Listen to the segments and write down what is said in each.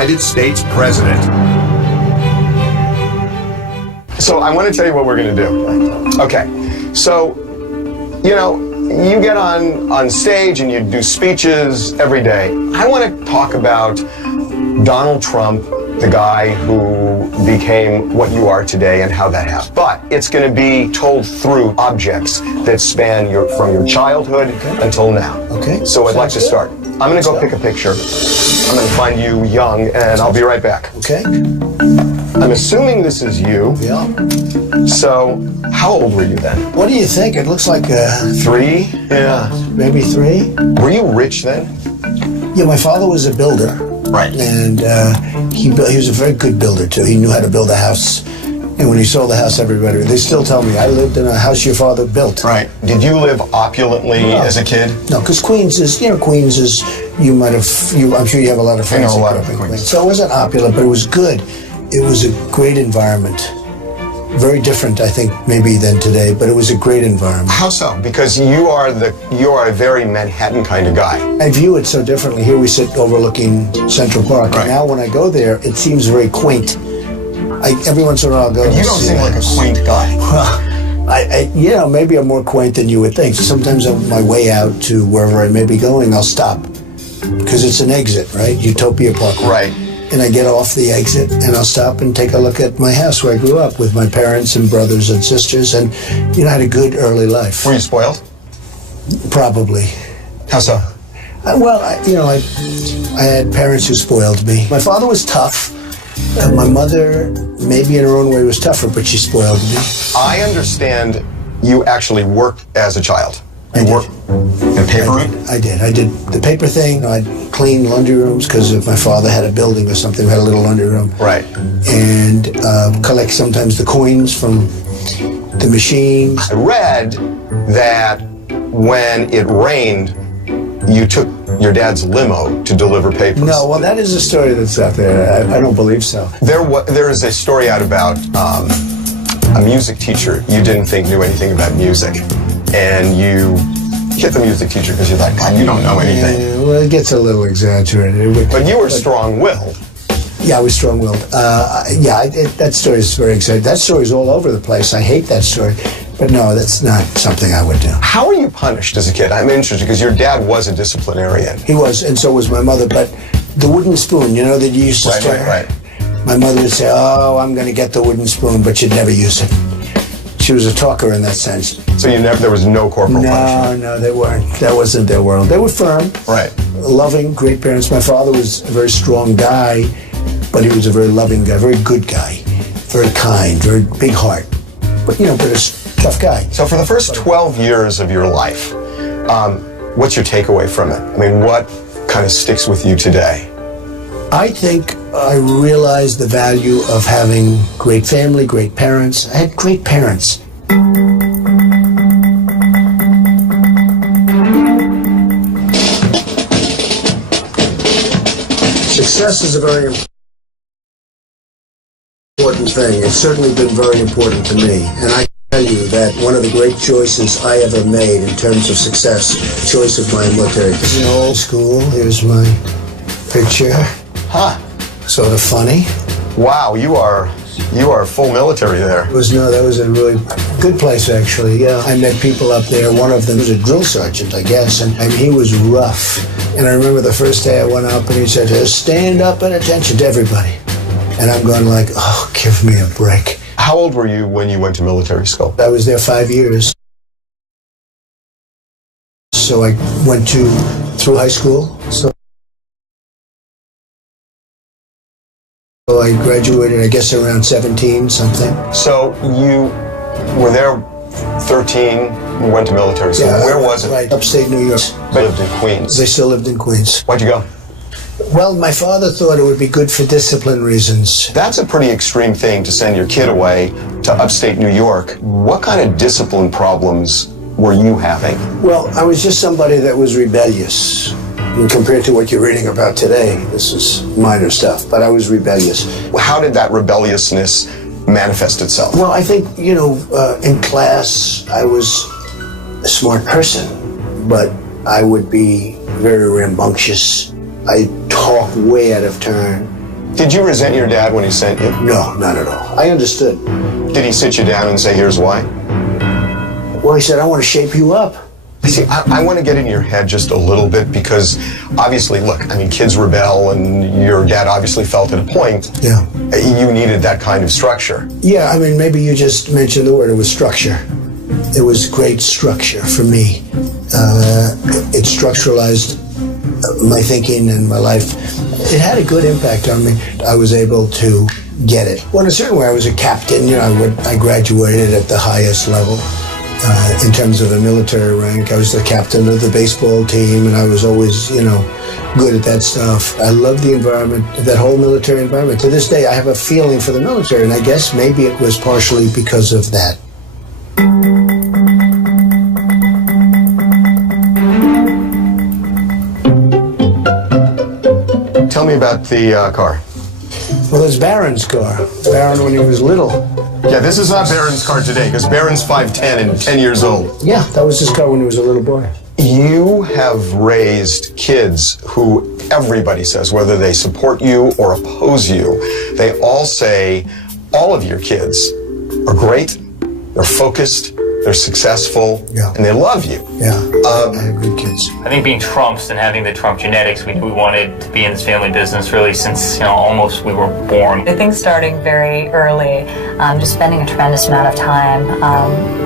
United States president. So I want to tell you what we're going to do. Okay, so, you know, you get on stage and you do speeches every day. I want to talk about Donald Trump, the guy who became what you are today and how that happened. But it's going to be told through objects that span from your childhood until now. Okay. So I'd like to start. I'm going to go pick a picture. I'm going to find you young, and I'll be right back. Okay. I'm assuming this is you. Yeah. So, how old were you then? What do you think? It looks like 3? Yeah. maybe 3. Were you rich then? Yeah, my father was a builder. Right. And he was a very good builder, too. He knew how to build a house. And when he sold the house, they still tell me, I lived in a house your father built. Right. Did you live opulently as a kid? No, because Queens is, you might have, I'm sure you have a lot of friends. I know a lot of Queens. So it wasn't opulent, but it was good. It was a great environment. Very different, I think, maybe than today, but it was a great environment. How so? Because you are a very Manhattan kind of guy. I view it so differently. Here we sit overlooking Central Park, right. And now when I go there, it seems very quaint. Every once in a while I'll go. But you don't seem like a quaint guy. Well, maybe I'm more quaint than you would think. So sometimes on my way out to wherever I may be going, I'll stop because it's an exit, right? Utopia Park. Right. And I get off the exit and I'll stop and take a look at my house where I grew up with my parents and brothers and sisters, and I had a good early life. Were you spoiled? Probably. How so? I had parents who spoiled me. My father was tough. My mother, maybe in her own way, was tougher, but she spoiled me. I understand you actually worked as a child. You worked in a paper room? I did. I did the paper thing. I'd clean laundry rooms because if my father had a building or something, we had a little laundry room. Right. And collect sometimes the coins from the machines. I read that when it rained, you took your dad's limo to deliver papers. No, well, that is a story that's out there. I don't believe so. There is a story out about a music teacher you didn't think knew anything about music, and you hit the music teacher because you're like, God, you don't know anything. Yeah, well, it gets a little exaggerated. But you were strong-willed. Yeah, I was strong-willed. That story is very exciting. That story is all over the place. I hate that story. But no, that's not something I would do. How were you punished as a kid? I'm interested because your dad was a disciplinarian. He was, and so was my mother. But the wooden spoon, that you used to stir? Right. My mother would say, oh, I'm going to get the wooden spoon, but she'd never use it. She was a talker in that sense. So there was no corporal punishment? No, they weren't. That wasn't their world. They were firm. Right. Loving, great parents. My father was a very strong guy, but he was a very loving guy, very good guy, very kind, very big heart. But a tough guy. So for the first 12 years of your life, what's your takeaway from it? I mean, what kind of sticks with you today? I think I realized the value of having great family, great parents. I had great parents. Success is a very important thing. It's certainly been very important to me. And I tell you that one of the great choices I ever made in terms of success, choice of my military. This is an old school. Here's my picture. Huh. Sort of funny. Wow, you are full military there. That was a really good place, actually. Yeah, I met people up there. One of them was a drill sergeant, I guess, and he was rough. And I remember the first day I went up and he said, stand up and attention to everybody. And I'm going like, oh, give me a break. How old were you when you went to military school? I was there 5 years. So I went through high school. So I graduated, I guess, around 17, something. So you were there 13, you went to military school. Yeah, where was it? Right, upstate New York. They lived in Queens. They still lived in Queens. Why'd you go? Well, my father thought it would be good for discipline reasons. That's a pretty extreme thing to send your kid away to upstate New York. What kind of discipline problems were you having? Well, I was just somebody that was rebellious. And compared to what you're reading about today, this is minor stuff, but I was rebellious. How did that rebelliousness manifest itself? Well, I think, in class, I was a smart person, but I would be very rambunctious. I talk way out of turn. Did you resent your dad when he sent you? No, not at all. I understood. Did he sit you down and say, here's why? Well, he said, I want to shape you up. See, I want to get in your head just a little bit because obviously, look, I mean, kids rebel and your dad obviously felt at a point you needed that kind of structure. Yeah, I mean, maybe you just mentioned the word. It was structure. It was great structure for me. It structuralized my thinking and my life. It had a good impact on me. I was able to get it. Well, in a certain way, I was a captain. You know, I graduated at the highest level. In terms of a military rank, I was the captain of the baseball team, and I was always, you know, good at that stuff. I love the environment, that whole military environment. To this day, I have a feeling for the military, and I guess maybe it was partially because of that. Tell me about the car. Well, it's Barron's car. Barron when he was little. Yeah, this is not Barron's car today, because Barron's 5'10" and 10 years old. Yeah, that was his car when he was a little boy. You have raised kids who everybody says, whether they support you or oppose you, they all say all of your kids are great, they're focused, they're successful, and they love you. Yeah, I have good kids. I think being Trumps and having the Trump genetics, we wanted to be in this family business really since, you know, almost we were born. I think starting very early, just spending a tremendous amount of time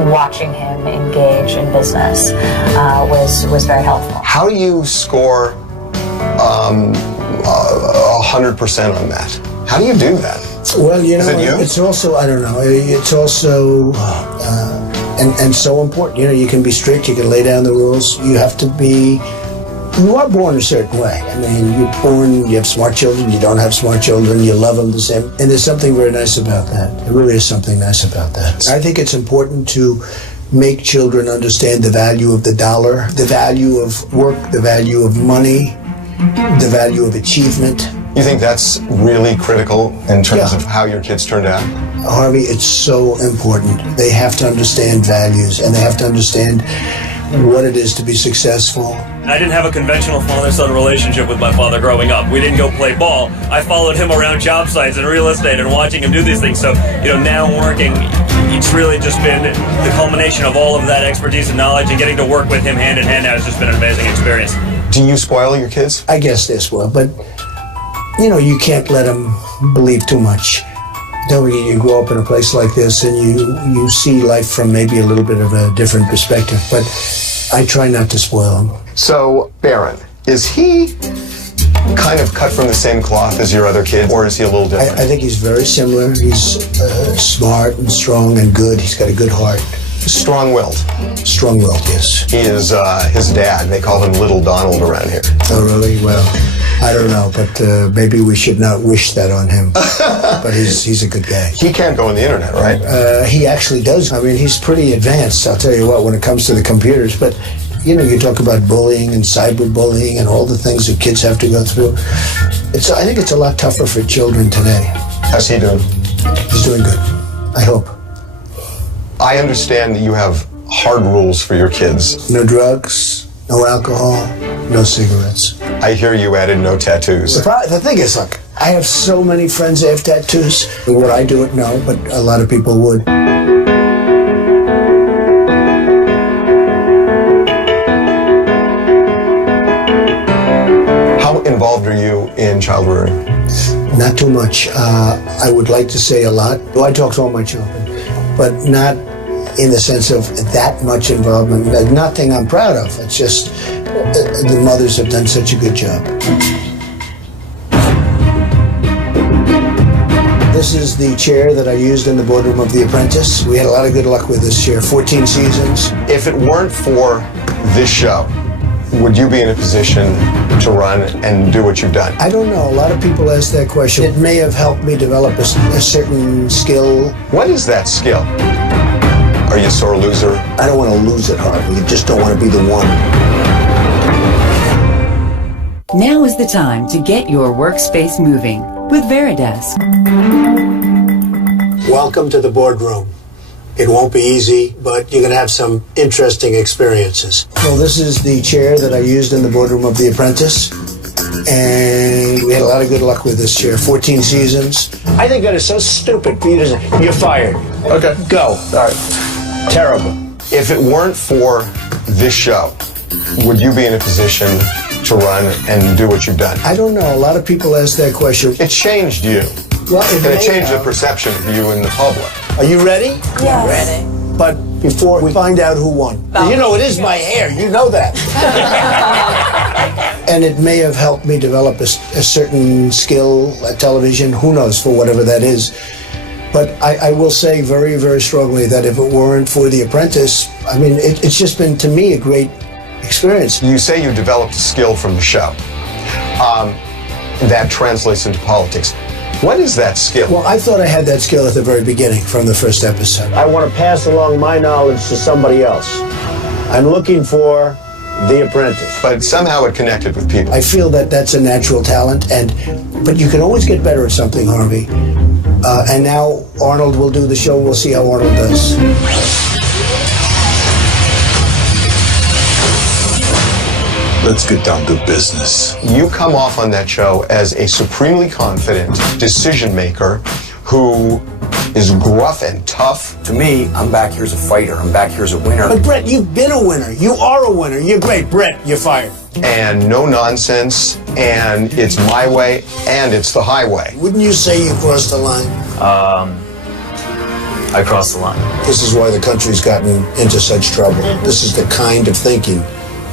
watching him engage in business was very helpful. How do you score 100% on that? How do you do that? Well, you know, you? It's also, I don't know, it's also, and so important. You know, you can be strict, you can lay down the rules. You have to be, you are born a certain way. I mean, you're born, you have smart children, you don't have smart children, you love them the same. And there's something very nice about that. There really is something nice about that. I think it's important to make children understand the value of the dollar, the value of work, the value of money, the value of achievement. You think that's really critical in terms of how your kids turned out? Harvey, it's so important. They have to understand values, and they have to understand what it is to be successful. I didn't have a conventional father-son relationship with my father growing up. We didn't go play ball. I followed him around job sites and real estate and watching him do these things. So, you know, now working, it's really just been the culmination of all of that expertise and knowledge, and getting to work with him hand in hand now has just been an amazing experience. Do you spoil your kids? I guess this will, but you know, you can't let them believe too much. You grow up in a place like this and you see life from maybe a little bit of a different perspective, but I try not to spoil them. So, Barron, is he kind of cut from the same cloth as your other kids, or is he a little different? I think he's very similar. He's smart and strong and good. He's got a good heart. Strong-willed. Strong-willed, yes. He is his dad. They call him Little Donald around here. Oh, really? Well, I don't know, but maybe we should not wish that on him. But he's a good guy. He can't go on the internet, right? He actually does. I mean, he's pretty advanced, I'll tell you what, when it comes to the computers. But, you know, you talk about bullying and cyberbullying and all the things that kids have to go through. I think it's a lot tougher for children today. How's he doing? He's doing good, I hope. I understand that you have hard rules for your kids. No drugs, no alcohol, no cigarettes. I hear you added no tattoos. The thing is, look, I have so many friends that have tattoos. Would I do it? No, but a lot of people would. How involved are you in child rearing? Not too much. I would like to say a lot. I talk to all my children, but not in the sense of that much involvement. Nothing I'm proud of. It's just the mothers have done such a good job. This is the chair that I used in the boardroom of The Apprentice. We had a lot of good luck with this chair, 14 seasons. If it weren't for this show, would you be in a position to run and do what you've done? I don't know. A lot of people ask that question. It may have helped me develop a certain skill. What is that skill? Are you a sore loser? I don't want to lose it, Harvey. You just don't want to be the one. Now is the time to get your workspace moving with Veridesk. Welcome to the boardroom. It won't be easy, but you're going to have some interesting experiences. Well, this is the chair that I used in the boardroom of The Apprentice. And we had a lot of good luck with this chair. 14 seasons. I think that is so stupid for you to say, you're fired. Okay. Go. All right. Terrible. If it weren't for this show, would you be in a position to run and do what you've done? I don't know. A lot of people ask that question. It changed you. Well, And it changed the perception of you in the public. Are you ready? Yes. Ready. But before we find out who won, you know it is my hair. You know that. And it may have helped me develop a certain skill at television. Who knows, for whatever that is. But I will say very, very strongly that if it weren't for The Apprentice, I mean, it's just been, to me, a great experience. You say you developed a skill from the show. That translates into politics. What is that skill? Well, I thought I had that skill at the very beginning, from the first episode. I want to pass along my knowledge to somebody else. I'm looking for The Apprentice. But somehow it connected with people. I feel that that's a natural talent, but you can always get better at something, Harvey. And now Arnold will do the show. We'll see how Arnold does. Let's get down to business. You come off on that show as a supremely confident decision maker who is gruff and tough. To me, I'm back here as a fighter. I'm back here as a winner. But Brett, you've been a winner. You are a winner. You're great. Brett, you're fired. And no nonsense, and it's my way, and it's the highway. Wouldn't you say you crossed the line? I crossed the line. This is why the country's gotten into such trouble. This is the kind of thinking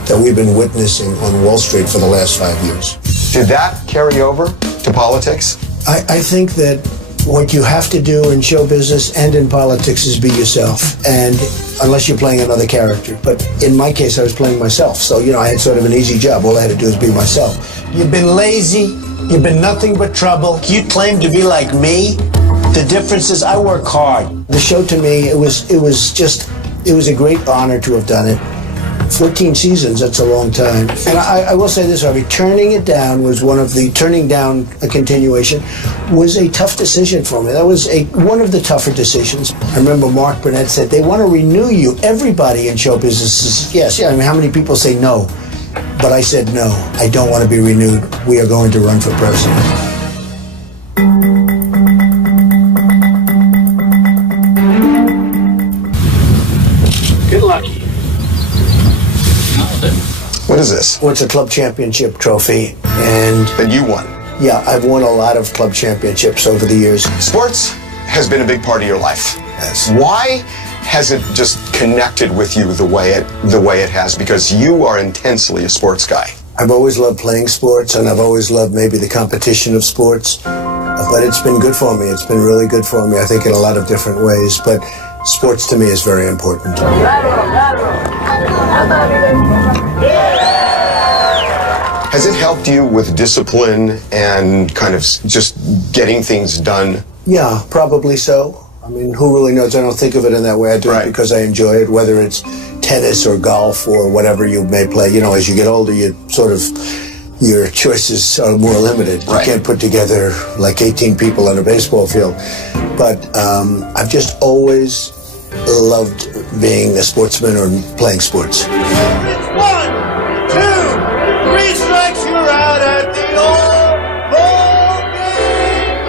that we've been witnessing on Wall Street for the last 5 years. Did that carry over to politics? I think that what you have to do in show business and in politics is be yourself, and unless you're playing another character. But in my case, I was playing myself, so I had sort of an easy job. All I had to do is be myself. You've been lazy. You've been nothing but trouble. You claim to be like me. The difference is I work hard. The show, to me, it was a great honor to have done it. 14 seasons, that's a long time. And I will say this, Harvey, turning down a continuation was a tough decision for me. That was one of the tougher decisions. I remember Mark Burnett said, they want to renew you. Everybody in show business is, yes, I mean, how many people say no? But I said, no, I don't want to be renewed. We are going to run for president. Good lucky. What is this? Well, it's a club championship trophy, and That you won. yeah, I've won a lot of club championships over the years. Sports has been a big part of your life. Yes. Why has it just connected with you the way it has? Because you are intensely a sports guy. I've always loved playing sports, and I've always loved maybe the competition of sports. But it's been good for me. It's been really good for me, I think, in a lot of different ways. But sports to me is very important. Has it helped you with discipline and kind of just getting things done? Yeah, probably so. I mean, who really knows? I don't think of it in that way. I do it because I enjoy it, whether it's tennis or golf or whatever you may play. As you get older, your choices are more limited. You can't put together like 18 people on a baseball field. But I've just always loved being a sportsman or playing sports. It's 1, 2, 3 strikes, you're out at the old ball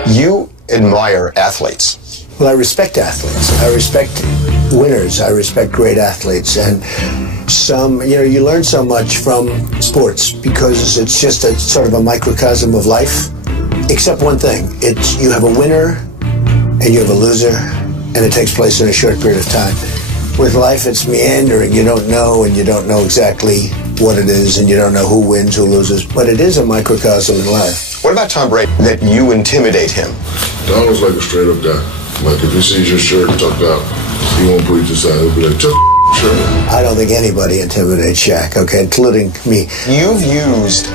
game. You admire athletes. Well, I respect athletes. I respect winners. I respect great athletes. And you learn so much from sports because it's just a sort of a microcosm of life. Except one thing. You have a winner and you have a loser, and it takes place in a short period of time. With life, it's meandering. You don't know, and you don't know exactly what it is, and you don't know who wins, who loses. But it is a microcosm in life. What about Tom Brady, that you intimidate him? Don was like a straight up guy. Like if he sees your shirt tucked out, he won't put it aside. He'll be like, tuck shirt. I don't think anybody intimidates Shaq, okay, including me. You've used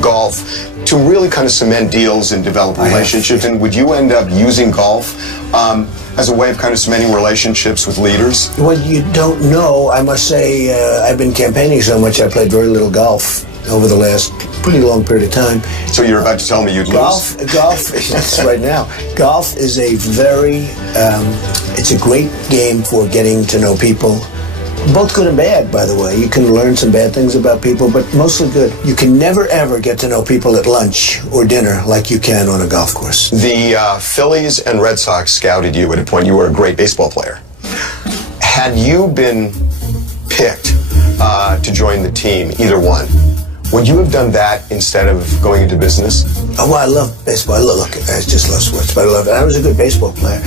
golf to really kind of cement deals and develop relationships, and would you end up using golf as a way of kind of cementing relationships with leaders? Well, you don't know. I must say, I've been campaigning so much, I played very little golf over the last pretty long period of time. So you're about to tell me you'd lose? Golf, right now. Golf is a it's a great game for getting to know people, Both good and bad, by the way. You can learn some bad things about people, but mostly good. You can never, ever get to know people at lunch or dinner like you can on a golf course. The Phillies and Red Sox scouted you at a point. You were a great baseball player. Had you been picked to join the team, either one, would you have done that instead of going into business? Oh, well, I love baseball. I just love sports, but I love it. I was a good baseball player.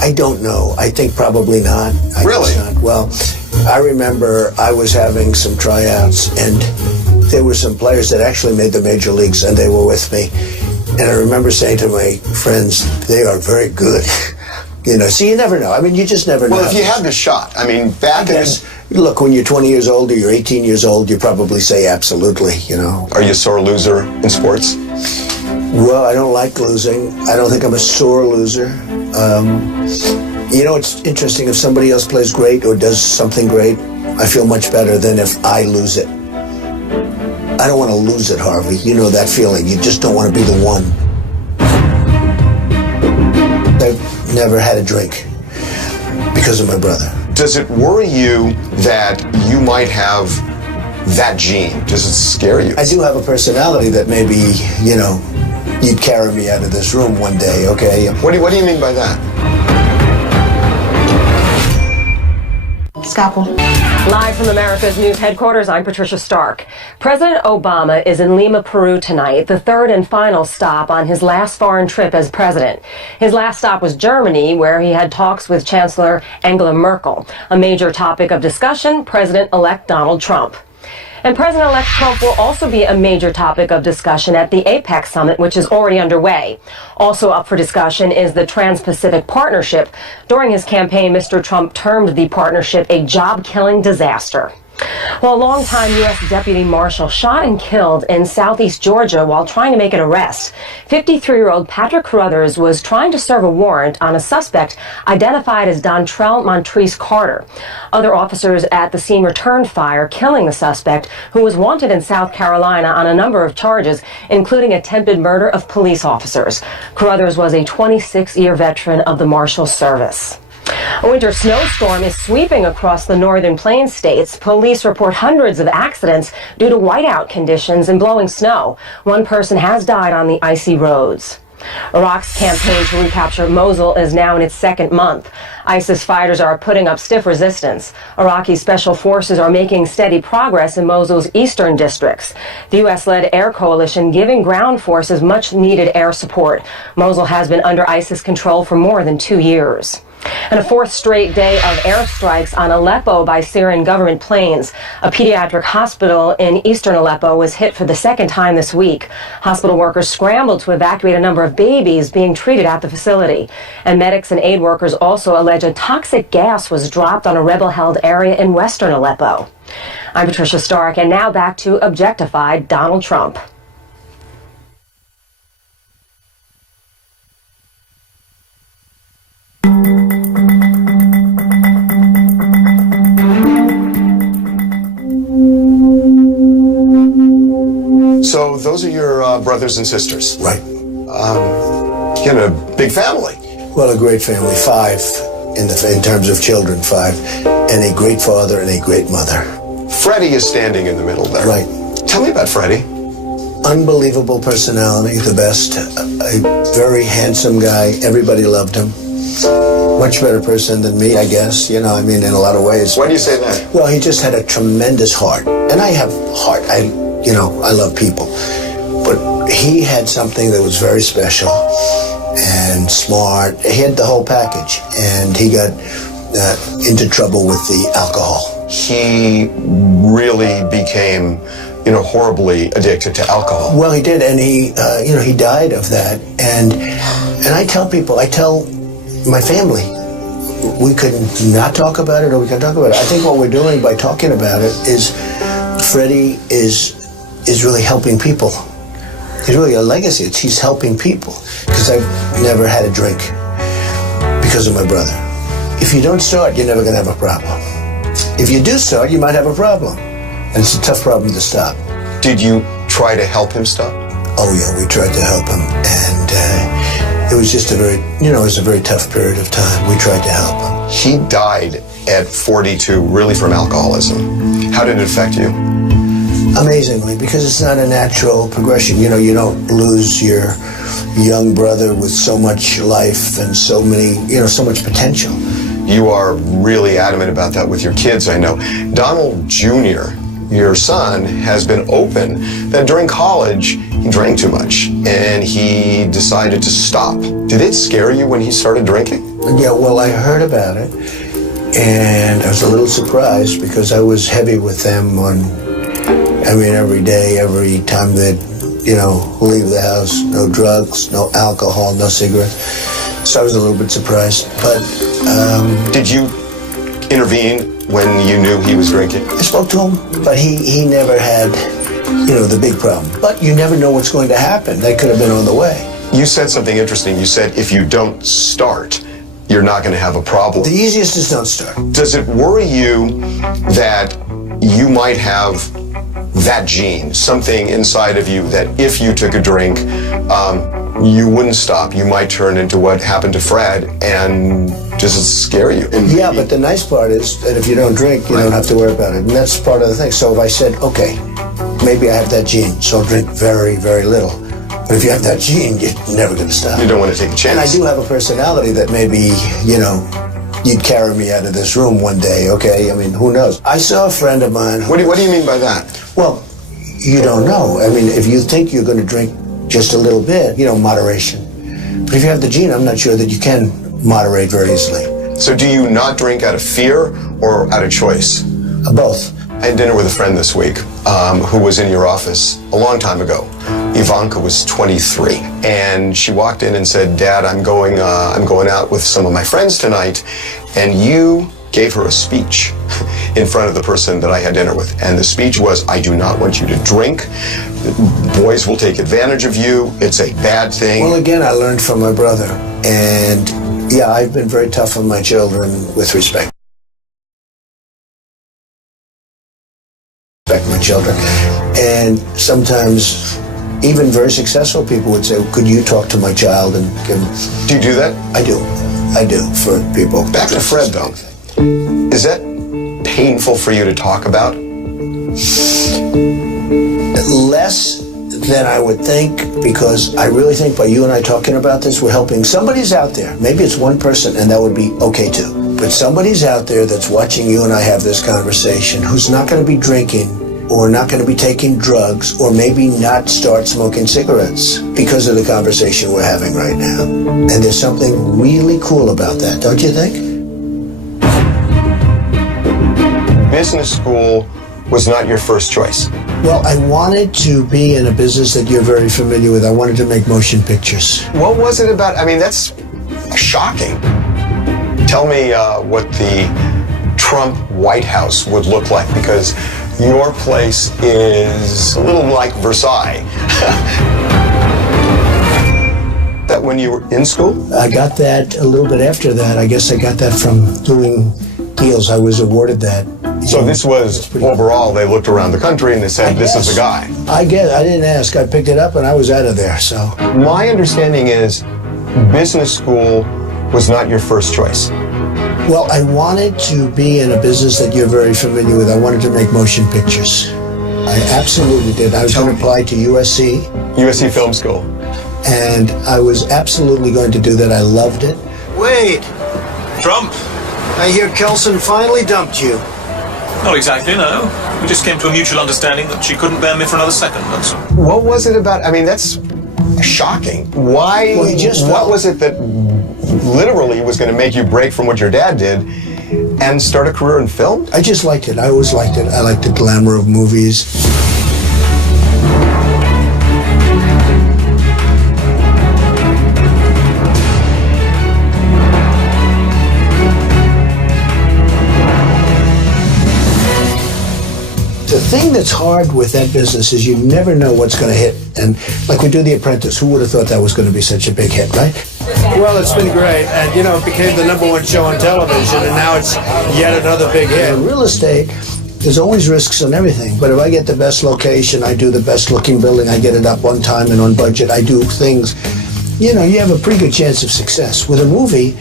I don't know. I think probably not. Really? Not. Well, I remember I was having some tryouts, and there were some players that actually made the major leagues, and they were with me. And I remember saying to my friends, they are very good. So you never know. I mean, you just never know. Well, if you had the shot, I mean, look, when you're 20 years old or you're 18 years old, you probably say absolutely, Are you a sore loser in sports? Well, I don't like losing. I don't think I'm a sore loser. It's interesting. If somebody else plays great or does something great, I feel much better than if I lose it. I don't want to lose it, Harvey. You know that feeling. You just don't want to be the one. I've never had a drink because of my brother. Does it worry you that you might have that gene? Does it scare you? I do have a personality that maybe, you'd carry me out of this room one day, okay? What do you mean by that? Scalpel. Live from America's news headquarters, I'm Patricia Stark. President Obama is in Lima, Peru tonight, the third and final stop on his last foreign trip as president. His last stop was Germany, where he had talks with Chancellor Angela Merkel. A major topic of discussion, President-elect Donald Trump. And President-elect Trump will also be a major topic of discussion at the APEC summit, which is already underway. Also up for discussion is the Trans-Pacific Partnership. During his campaign, Mr. Trump termed the partnership a job-killing disaster. Well, a longtime U.S. Deputy Marshal shot and killed in southeast Georgia while trying to make an arrest. 53-year-old Patrick Carruthers was trying to serve a warrant on a suspect identified as Dontrell Montrese Carter. Other officers at the scene returned fire, killing the suspect, who was wanted in South Carolina on a number of charges, including attempted murder of police officers. Carruthers was a 26-year veteran of the Marshal Service. A winter snowstorm is sweeping across the northern plains states. Police report hundreds of accidents due to whiteout conditions and blowing snow. One person has died on the icy roads. Iraq's campaign to recapture Mosul is now in its second month. ISIS fighters are putting up stiff resistance. Iraqi special forces are making steady progress in Mosul's eastern districts. The U.S.-led air coalition giving ground forces much-needed air support. Mosul has been under ISIS control for more than 2 years. And a fourth straight day of airstrikes on Aleppo by Syrian government planes. A pediatric hospital in eastern Aleppo was hit for the second time this week. Hospital workers scrambled to evacuate a number of babies being treated at the facility. And medics and aid workers also allege a toxic gas was dropped on a rebel-held area in western Aleppo. I'm Patricia Stark, and now back to Objectified Donald Trump. So those are your brothers and sisters? Right. You have a big family. Well, a great family. 5 in terms of children, 5. And a great father and a great mother. Freddie is standing in the middle there. Right. Tell me about Freddie. Unbelievable personality, the best. A very handsome guy. Everybody loved him. Much better person than me, I guess. In a lot of ways. Why do you say that? Well, he just had a tremendous heart. And I have heart. I love people. But he had something that was very special and smart. He had the whole package. And he got into trouble with the alcohol. He really became, horribly addicted to alcohol. Well, he did. And he died of that. And I tell people, I tell my family, we could not talk about it or we can talk about it. I think what we're doing by talking about it is Freddie is really helping people. He's really a legacy. He's helping people. Because I've never had a drink because of my brother. If you don't start, you're never going to have a problem. If you do start, you might have a problem. And it's a tough problem to stop. Did you try to help him stop? Oh, yeah, we tried to help him. And it was just a very tough period of time. We tried to help him. He died at 42 really from alcoholism. How did it affect you? Amazingly, because it's not a natural progression. You know, you don't lose your young brother with so much life and so many, so much potential. You are really adamant about that with your kids, I know. Donald Jr., your son, has been open that during college he drank too much and he decided to stop. Did it scare you when he started drinking? Yeah, well, I heard about it and I was a little surprised because I was heavy with them every day, every time they'd, leave the house. No drugs, no alcohol, no cigarettes. So I was a little bit surprised. But did you intervene when you knew he was drinking? I spoke to him, but he never had, the big problem. But you never know what's going to happen. That could have been on the way. You said something interesting. You said if you don't start, you're not going to have a problem. The easiest is don't start. Does it worry you that you might have that gene, something inside of you that if you took a drink, you wouldn't stop? You might turn into what happened to Fred, and does it scare you? Yeah, but the nice part is that if you don't drink, you don't have to worry about it. And that's part of the thing. So if I said, okay, maybe I have that gene, so I'll drink very, very little. But if you have that gene, you're never going to stop. You don't want to take a chance. And I do have a personality that maybe, you'd carry me out of this room one day, okay? I mean, who knows? I saw a friend of mine. What do you mean by that? Well, you don't know. I mean, if you think you're going to drink just a little bit, moderation. But if you have the gene, I'm not sure that you can moderate very easily. So do you not drink out of fear or out of choice? Both. I had dinner with a friend this week who was in your office a long time ago. Ivanka was 23, and she walked in and said, "Dad, I'm going out with some of my friends tonight," and you gave her a speech in front of the person that I had dinner with. And the speech was, "I do not want you to drink. Boys will take advantage of you. It's a bad thing." Well, again, I learned from my brother. And yeah, I've been very tough on my children with respect. My children. And sometimes even very successful people would say, "Could you talk to my child and give him..." Do you do that? I do for people. Back to Fred, though. Is that painful for you to talk about? Less than I would think, because I really think by you and I talking about this, we're helping. Somebody's out there. Maybe it's one person, and that would be okay too. But somebody's out there that's watching you and I have this conversation who's not going to be drinking or not going to be taking drugs or maybe not start smoking cigarettes because of the conversation we're having right now. And there's something really cool about that, don't you think? Business school was not your first choice. Well, I wanted to be in a business that you're very familiar with. I wanted to make motion pictures. What was it about? I mean, that's shocking. Tell me what the Trump White House would look like, because your place is a little like Versailles. That when you were in school? I got that a little bit after that. I guess I got that from doing deals. I was awarded that. So this was overall, they looked around the country and they said, "This is the guy." I didn't ask. I picked it up and I was out of there, so. My understanding is business school was not your first choice. Well, I wanted to be in a business that you're very familiar with. I wanted to make motion pictures. I absolutely did. I was going to apply to USC. USC Film School. And I was absolutely going to do that. I loved it. Wait, Trump? I hear Kelson finally dumped you. Not exactly, no. We just came to a mutual understanding that she couldn't bear me for another second, that's all. What was it about? I mean, that's shocking. Why? Well, what was it that literally was going to make you break from what your dad did and start a career in film? I just liked it. I always liked it. I liked the glamour of movies. The thing that's hard with that business is you never know what's going to hit. And like we do The Apprentice, who would have thought that was going to be such a big hit, right? Well, it's been great. And, you know, it became the #1 show on television, and now it's yet another big hit. In real estate, there's always risks on everything. But if I get the best location, I do the best looking building, I get it up on time and on budget, I do things, you know, you have a pretty good chance of success. With a movie,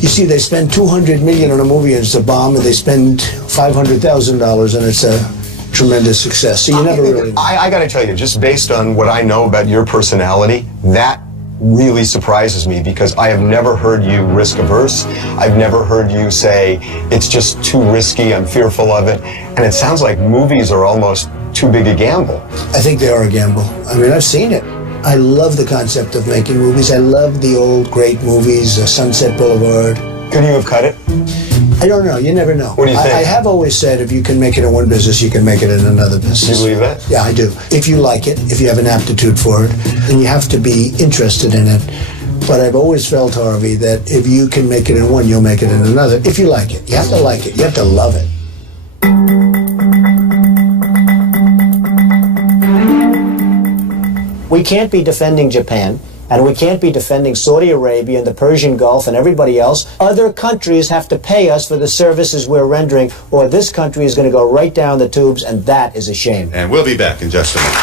You see, they spend $200 million on a movie and it's a bomb, and they spend $500,000 and it's a tremendous success. So you never really know. I got to tell you, just based on what I know about your personality, that really surprises me, because I have never heard you risk averse. I've never heard you say, it's just too risky, I'm fearful of it. And it sounds like movies are almost too big a gamble. I think they are a gamble. I mean, I've seen it. I love the concept of making movies. I love the old great movies, Sunset Boulevard. Could you have cut it? I don't know. You never know. What do you think? I have always said, if you can make it in one business, you can make it in another business. Do you believe that? Yeah, I do. If you like it, if you have an aptitude for it, and you have to be interested in it. But I've always felt, Harvey, that if you can make it in one, you'll make it in another. If you like it. You have to like it. You have to love it. We can't be defending Japan, and we can't be defending Saudi Arabia and the Persian Gulf and everybody else. Other countries have to pay us for the services we're rendering, or this country is going to go right down the tubes, and that is a shame. And we'll be back in just a minute.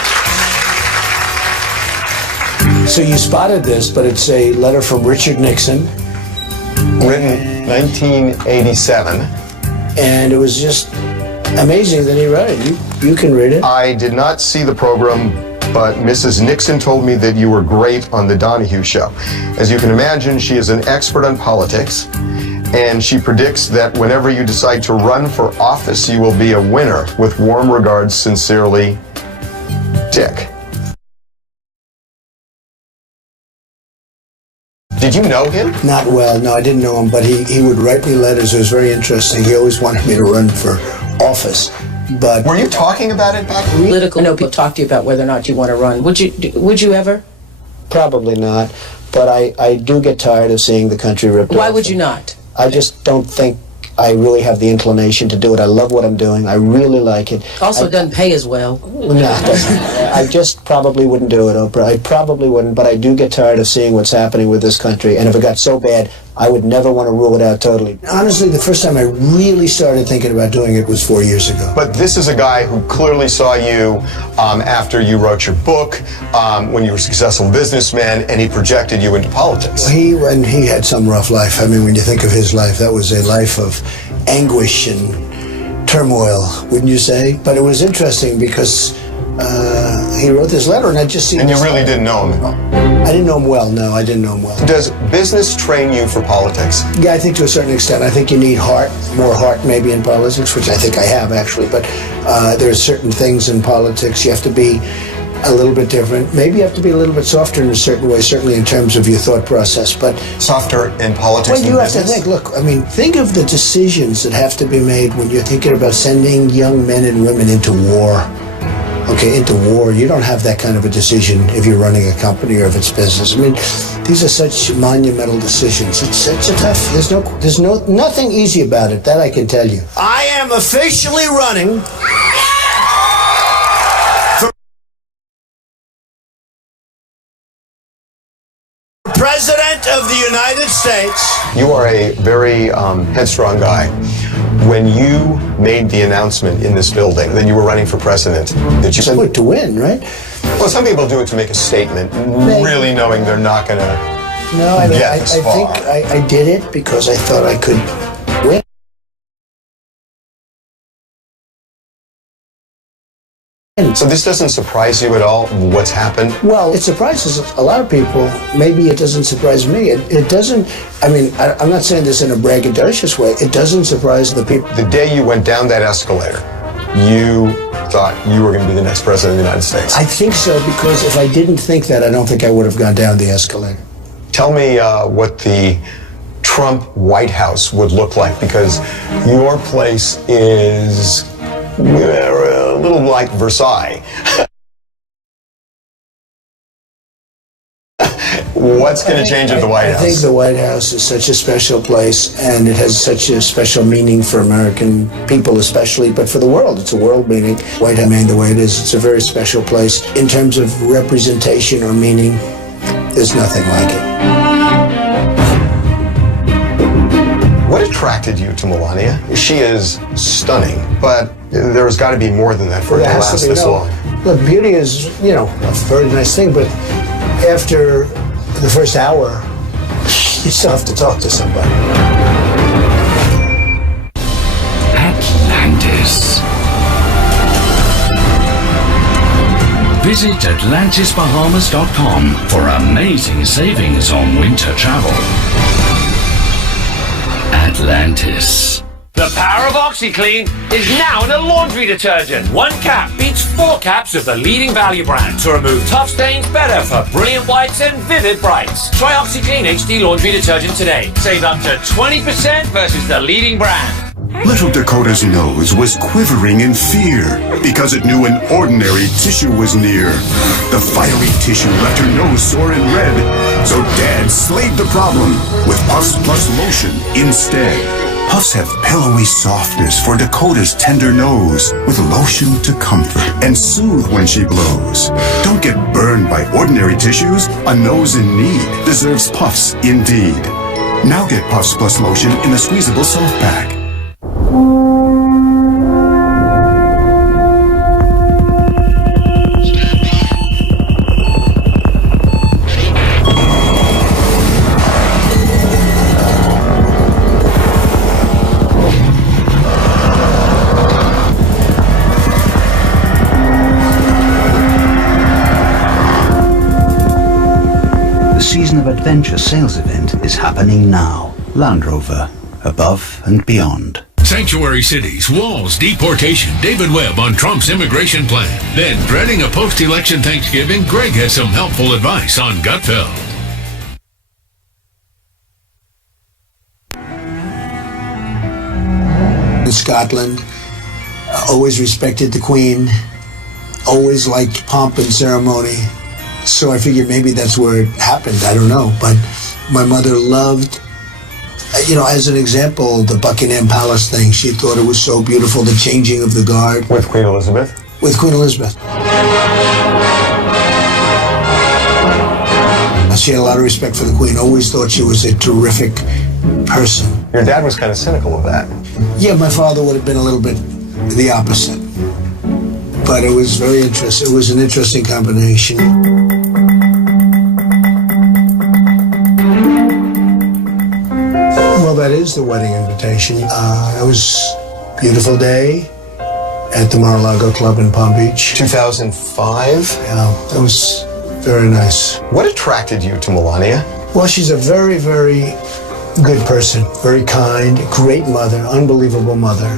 So you spotted this, but it's a letter from Richard Nixon. Written 1987. And it was just amazing that he wrote it. You can read it. I did not see the program, but Mrs. Nixon told me that you were great on the Donahue Show. As you can imagine, she is an expert on politics, and she predicts that whenever you decide to run for office, you will be a winner. With warm regards, sincerely, Dick. Did you know him? Not well. No, I didn't know him, but he would write me letters. It was very interesting. He always wanted me to run for office. But were you talking about it back then? Political. No, people talk to you about whether or not you want to run. Would you ever? Probably not. But I do get tired of seeing the country ripped off. Why would you not? I just don't think I really have the inclination to do it. I love what I'm doing. I really like it. Also, it doesn't pay as well. No, I just probably wouldn't do it, Oprah. I probably wouldn't, but I do get tired of seeing what's happening with this country. And if it got so bad, I would never want to rule it out totally. Honestly, the first time I really started thinking about doing it was 4 years ago. But this is a guy who clearly saw you after you wrote your book, when you were a successful businessman, and he projected you into politics. Well, he had some rough life. I mean, when you think of his life, that was a life of anguish and turmoil, wouldn't you say? But it was interesting because he wrote this letter, and I just seen. And you really didn't know him at all? I didn't know him well. No, I didn't know him well. Does business train you for politics? Yeah, I think to a certain extent. I think you need heart, more heart maybe in politics, which I think I have actually. But there are certain things in politics you have to be a little bit different. Maybe you have to be a little bit softer in a certain way, certainly in terms of your thought process. But softer in politics. Well, you have to think. Look, I mean, think of the decisions that have to be made when you're thinking about sending young men and women into war. Okay, into war. You don't have that kind of a decision if you're running a company or if it's business. I mean, these are such monumental decisions. It's a tough. There's nothing easy about it. That I can tell you. I am officially running for President of the United States. You are a very headstrong guy. When you made the announcement in this building that you were running for president, did you say to win, right? Well, some people do it to make a statement, really knowing they're not going to get this far. I think I did it because I thought I could win. So this doesn't surprise you at all, what's happened? Well, it surprises a lot of people. Maybe it doesn't surprise me. It doesn't, I mean, I'm not saying this in a braggadocious way. It doesn't surprise the people. The day you went down that escalator, you thought you were going to be the next president of the United States. I think so, because if I didn't think that, I don't think I would have gone down the escalator. Tell me what the Trump White House would look like, because your place is a little like Versailles. What's going to change at the White House? I think the White House is such a special place, and it has such a special meaning for American people especially, but for the world. It's a world meaning. White House, the way it is, it's a very special place. In terms of representation or meaning, there's nothing like it. What attracted you to Melania? She is stunning, but there's got to be more than that for her to last this long. Look, beauty is, a very nice thing, but after the first hour, You still have to talk to somebody. Atlantis. Visit AtlantisBahamas.com for amazing savings on winter travel. Atlantis. The power of OxyClean is now in a laundry detergent. 1 cap beats 4 caps of the leading value brand to remove tough stains better for brilliant whites and vivid brights. Try OxyClean HD laundry detergent today. Save up to 20% versus the leading brand. Little Dakota's nose was quivering in fear because it knew an ordinary tissue was near. The fiery tissue left her nose sore and red, so Dad slayed the problem with Puffs Plus Lotion instead. Puffs have pillowy softness for Dakota's tender nose, with lotion to comfort and soothe when she blows. Don't get burned by ordinary tissues. A nose in need deserves Puffs indeed. Now get Puffs Plus Lotion in a squeezable soft pack. The season of adventure sales event is happening now. Land Rover, above and beyond. Sanctuary cities, walls, deportation, David Webb on Trump's immigration plan. Then, dreading a post-election Thanksgiving, Greg has some helpful advice on Gutfeld. In Scotland, always respected the Queen, always liked pomp and ceremony. So I figured maybe that's where it happened. I don't know. But my mother loved, as an example, the Buckingham Palace thing. She thought it was so beautiful, the changing of the guard. With Queen Elizabeth? With Queen Elizabeth. She had a lot of respect for the Queen. Always thought she was a terrific person. Your dad was kind of cynical of that. Yeah, my father would have been a little bit the opposite. But it was very interesting. It was an interesting combination. Well, that is the wedding invitation. It was a beautiful day at the Mar-a-Lago Club in Palm Beach. 2005? Yeah, it was very nice. What attracted you to Melania? Well, she's a very, very good person, very kind, great mother, unbelievable mother.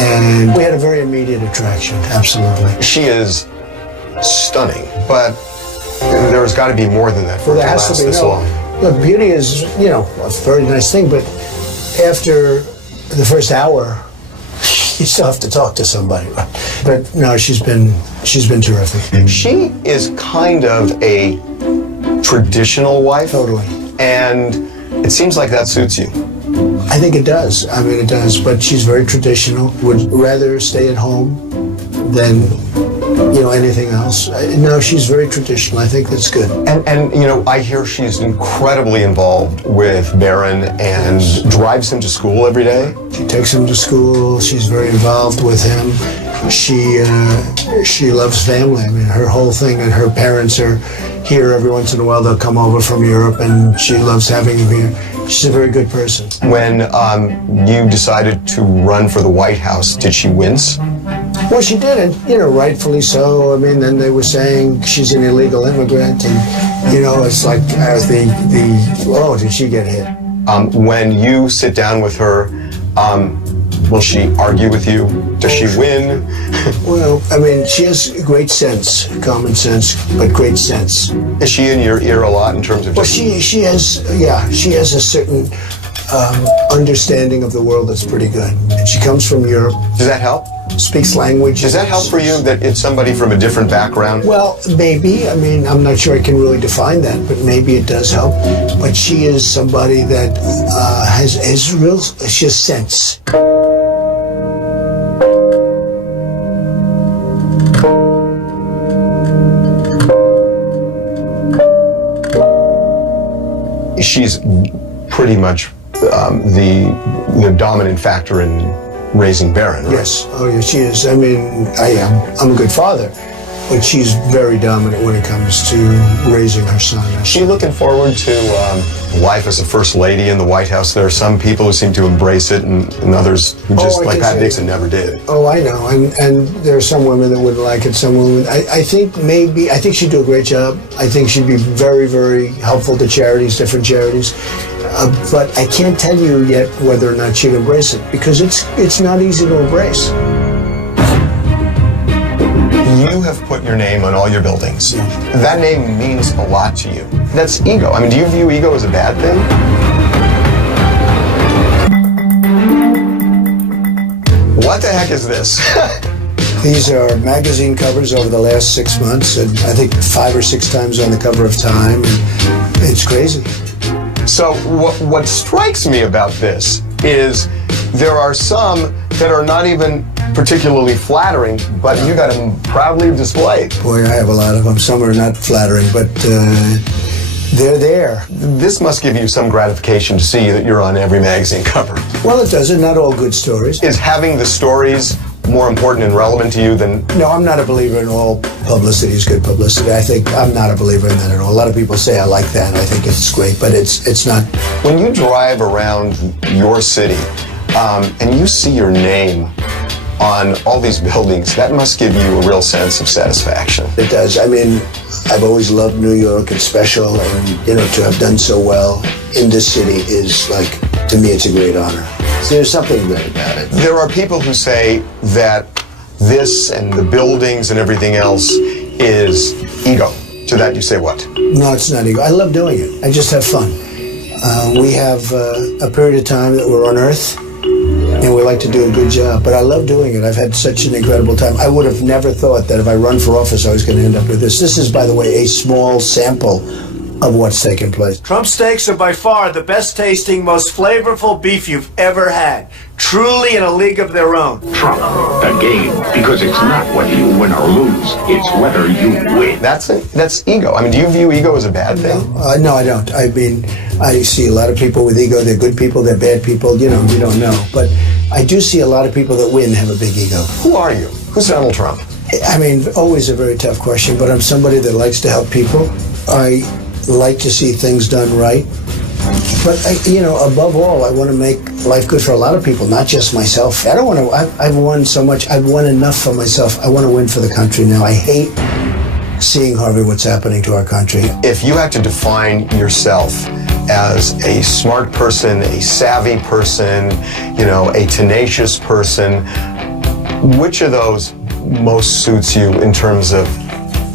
And we had a very immediate attraction, absolutely. She is stunning, but there's got to be more than that for her to last this long. Look, beauty is, a very nice thing, but after the first hour, you still have to talk to somebody. But no, she's been terrific. She is kind of a traditional wife. Totally. And it seems like that suits you. I think it does. I mean, it does. But she's very traditional. Would rather stay at home than, anything else. No, she's very traditional. I think that's good. And I hear she's incredibly involved with Barron and drives him to school every day. She takes him to school. She's very involved with him. She loves family. I mean, her whole thing, and her parents are here every once in a while. They'll come over from Europe, and she loves having him here. She's a very good person. When you decided to run for the White House, did she wince? Well, she did, and rightfully so. I mean, then they were saying she's an illegal immigrant, and it's like did she get hit? When you sit down with her, will she argue with you? Does she win? Well, I mean, she has great sense, common sense, but great sense. Is she in your ear a lot in terms of? Well, she has a certain understanding of the world that's pretty good. And she comes from Europe. Does that help? Speaks language. Does that help for you that it's somebody from a different background? Well, maybe. I mean, I'm not sure I can really define that, but maybe it does help. But she is somebody that she has sense. She's pretty much the dominant factor in raising Barron, right? Yes. Oh, yeah, she is. I mean, I'm a good father, but she's very dominant when it comes to raising her son. Is she looking forward to life as a first lady in the White House? There are some people who seem to embrace it, and others who just, like Pat Nixon, never did. Oh, I know, and there are some women that wouldn't like it. Some women, I think she'd do a great job. I think she'd be very, very helpful to charities, different charities. But I can't tell you yet whether or not she'd embrace it, because it's not easy to embrace. You have put your name on all your buildings. That name means a lot to you. That's ego. I mean, do you view ego as a bad thing? What the heck is this? These are magazine covers over the last 6 months, and I think 5 or 6 times on the cover of Time. And it's crazy. So what strikes me about this is there are some that are not even particularly flattering, but you got them proudly displayed. Boy, I have a lot of them. Some are not flattering, but they're there. This must give you some gratification to see that you're on every magazine cover. Well, it doesn't. Not all good stories. Is having the stories more important and relevant to you than... No, I'm not a believer in all publicity is good publicity. I'm not a believer in that at all. A lot of people say I like that, and I think it's great, but it's not. When you drive around your city and you see your name on all these buildings, that must give you a real sense of satisfaction. It does. I mean, I've always loved New York. It's special, and to have done so well in this city is, like, to me, it's a great honor. There's something great about it. There are people who say that this and the buildings and everything else is ego. To that you say what? No, it's not ego. I love doing it. I just have fun. We have a period of time that we're on Earth, and we like to do a good job. But I love doing it. I've had such an incredible time. I would have never thought that if I run for office, I was going to end up with this. This is, by the way, a small sample of what's taken place. Trump steaks are by far the best tasting, most flavorful beef you've ever had. Truly in a league of their own. Trump, the game, because it's not whether you win or lose, it's whether you win. That's ego. I mean, do you view ego as a bad thing? No, I don't. I mean, I see a lot of people with ego. They're good people, they're bad people, we don't know. But I do see a lot of people that win have a big ego. Who are you? Who's Donald Trump? I mean, always a very tough question, but I'm somebody that likes to help people. I like to see things done right. But, above all, I want to make life good for a lot of people, not just myself. I don't want to, I've won so much, I've won enough for myself. I want to win for the country now. I hate seeing, Harvey, what's happening to our country. If you had to define yourself as a smart person, a savvy person, a tenacious person, which of those most suits you in terms of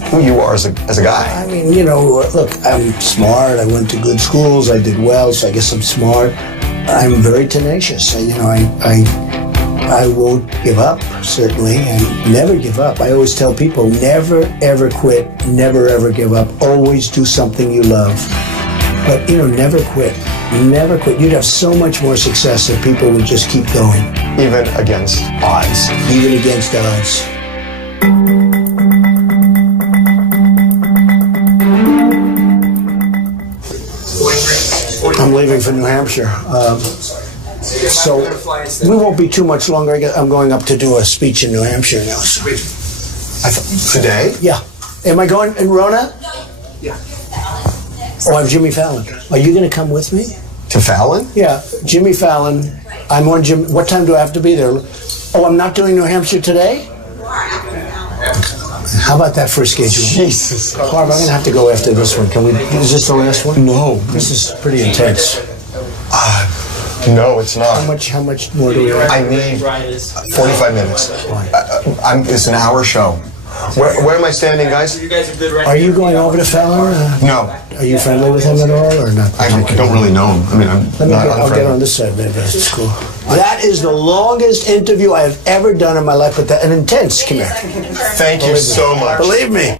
who you are as a guy? I mean, look, I'm smart. I went to good schools. I did well, so I guess I'm smart. I'm very tenacious. I won't give up, certainly, and never give up. I always tell people, never, ever quit. Never, ever give up. Always do something you love. But, never quit. Never quit. You'd have so much more success if people would just keep going. Even against odds. Even against odds. I'm leaving for New Hampshire. So we won't be too much longer. I'm going up to do a speech in New Hampshire now. So. Today? Yeah. Am I going in Rona? Yeah. Oh, I'm Jimmy Fallon. Are you going to come with me? To Fallon? Yeah, Jimmy Fallon. I'm on Jim. What time do I have to be there? Oh, I'm not doing New Hampshire today? How about that for a schedule? Jesus. Harv, I'm going to have to go after this one. Is this the last one? No. This is pretty intense. No, it's not. How much more do we have? I need 45 minutes. It's an hour show. Where am I standing, guys? You guys are good right Are you going over to Fallon? No. Are you friendly with him at all, or not? I don't really know him. I mean, I'll get on this side, maybe. That's cool. That is the longest interview I have ever done in my life, but and intense. Come here. Thank you so much. Believe me.